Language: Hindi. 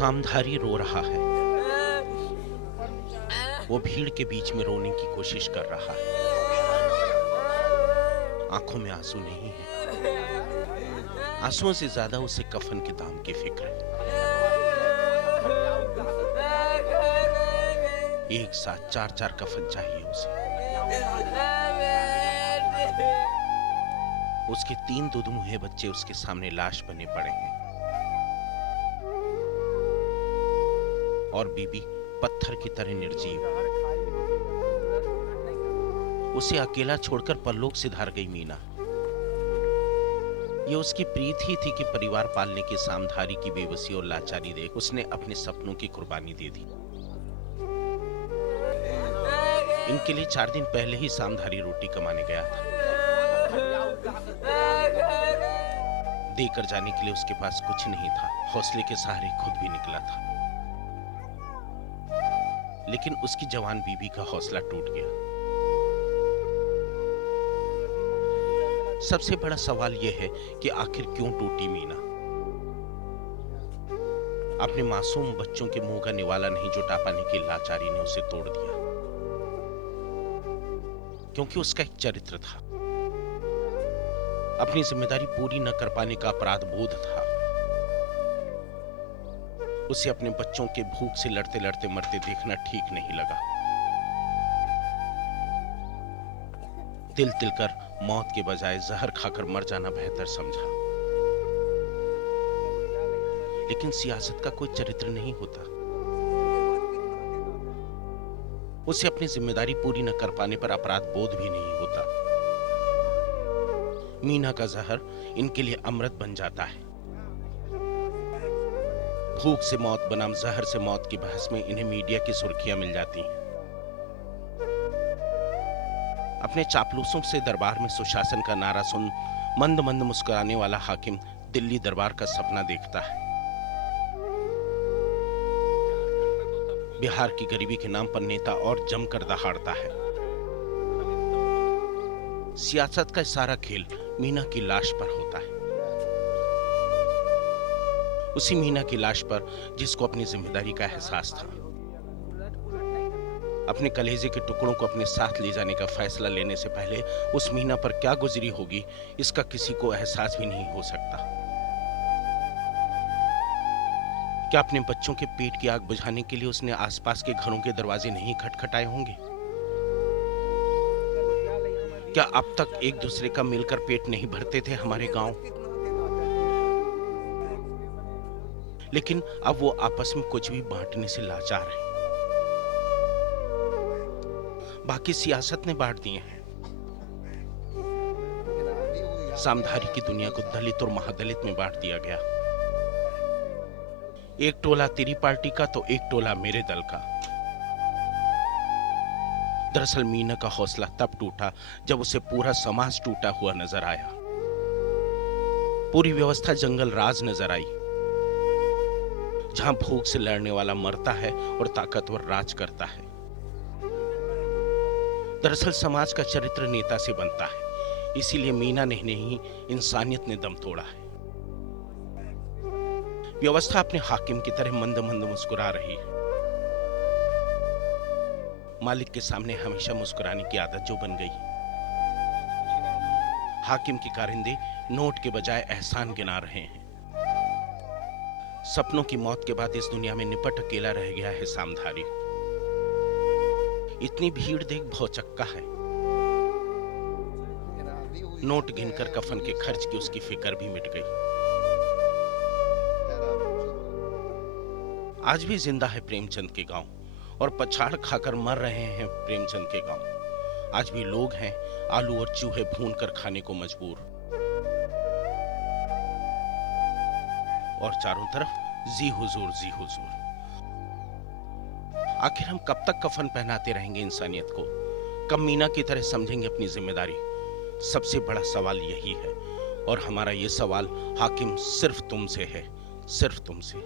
सामधारी रो रहा है। वो भीड़ के बीच में रोने की कोशिश कर रहा है। आंखों में आंसू नहीं है। आंसुओं से ज्यादा उसे कफन के दाम की फिक्र है। एक साथ 4-4 कफन चाहिए उसे। उसके 3 दुधमुहे बच्चे उसके सामने लाश बने पड़े हैं और बीबी पत्थर की तरह निर्जीव। उसे अकेला छोड़कर परलोक सिधार गई मीना। ये उसकी प्रीत ही थी कि परिवार पालने की सामधारी की बेबसी और लाचारी देख उसने अपने सपनों की कुर्बानी दे दी। इनके लिए 4 दिन पहले ही सामधारी रोटी कमाने गया था। देकर जाने के लिए उसके पास कुछ नहीं था। हौसले के सहारे खुद भी निकला था, लेकिन उसकी जवान बीबी का हौसला टूट गया। सबसे बड़ा सवाल यह है कि आखिर क्यों टूटी मीना। अपने मासूम बच्चों के मुंह का निवाला नहीं जुटा पाने की लाचारी ने उसे तोड़ दिया, क्योंकि उसका एक चरित्र था। अपनी जिम्मेदारी पूरी न कर पाने का अपराध बोध था। उसे अपने बच्चों के भूख से लड़ते लड़ते मरते देखना ठीक नहीं लगा। तिल तिल कर मौत के बजाय जहर खाकर मर जाना बेहतर समझा। लेकिन सियासत का कोई चरित्र नहीं होता। उसे अपनी जिम्मेदारी पूरी न कर पाने पर अपराध बोध भी नहीं होता। मीना का जहर इनके लिए अमृत बन जाता है। भूख से मौत बनाम जहर से मौत की बहस में इन्हें मीडिया की सुर्खियां मिल जाती हैं। अपने चापलूसों से दरबार में सुशासन का नारा सुन मंद मंद मुस्कुराने वाला हाकिम दिल्ली दरबार का सपना देखता है। बिहार की गरीबी के नाम पर नेता और जमकर दहाड़ता है। सियासत का सारा खेल मीना की लाश पर होता है। उसी मीना की लाश पर जिसको अपनी जिम्मेदारी का एहसास था। अपने कलेजे के टुकड़ों को अपने साथ ले जाने का फैसला लेने से पहले उस मीना पर क्या गुजरी होगी, इसका किसी को एहसास भी नहीं हो सकता। क्या अपने बच्चों के पेट की आग बुझाने के लिए उसने आसपास के घरों के दरवाजे नहीं खटखटाए होंगे? क्या अब तक एक दूसरे का मिलकर पेट नहीं भरते थे हमारे गांव? लेकिन अब वो आपस में कुछ भी बांटने से लाचार हैं। बाकी सियासत ने बांट दिए हैं। सामधारी की दुनिया को दलित और महादलित में बांट दिया गया। एक टोला तेरी पार्टी का तो एक टोला मेरे दल का। दरअसल मीना का हौसला तब टूटा जब उसे पूरा समाज टूटा हुआ नजर आया। पूरी व्यवस्था जंगल राज नजर आई, जहां भूख से लड़ने वाला मरता है और ताकतवर राज करता है। दरअसल समाज का चरित्र नेता से बनता है, इसीलिए मीना ने नहीं, इंसानियत ने दम तोड़ा है। व्यवस्था अपने हाकिम की तरह मंद मंद मुस्कुरा रही है। मालिक के सामने हमेशा मुस्कुराने की आदत जो बन गई। हाकिम की कारिंदे नोट के बजाय एहसान गिना रहे हैं। सपनों की मौत के बाद इस दुनिया में निपट अकेला रह गया है सामधारी। इतनी भीड़ देख भौचक्का है। नोट गिनकर कफन के खर्च की उसकी फिक्र भी मिट गई। आज भी जिंदा है प्रेमचंद के गांव और पछाड़ खाकर मर रहे हैं प्रेमचंद के गांव। आज भी लोग हैं आलू और चूहे भून कर खाने को मजबूर, और चारों तरफ जी हुजूर जी हुजूर। आखिर हम कब तक कफन पहनाते रहेंगे इंसानियत को? कब मीना की तरह समझेंगे अपनी जिम्मेदारी? सबसे बड़ा सवाल यही है, और हमारा ये सवाल हाकिम सिर्फ तुमसे है, सिर्फ तुमसे।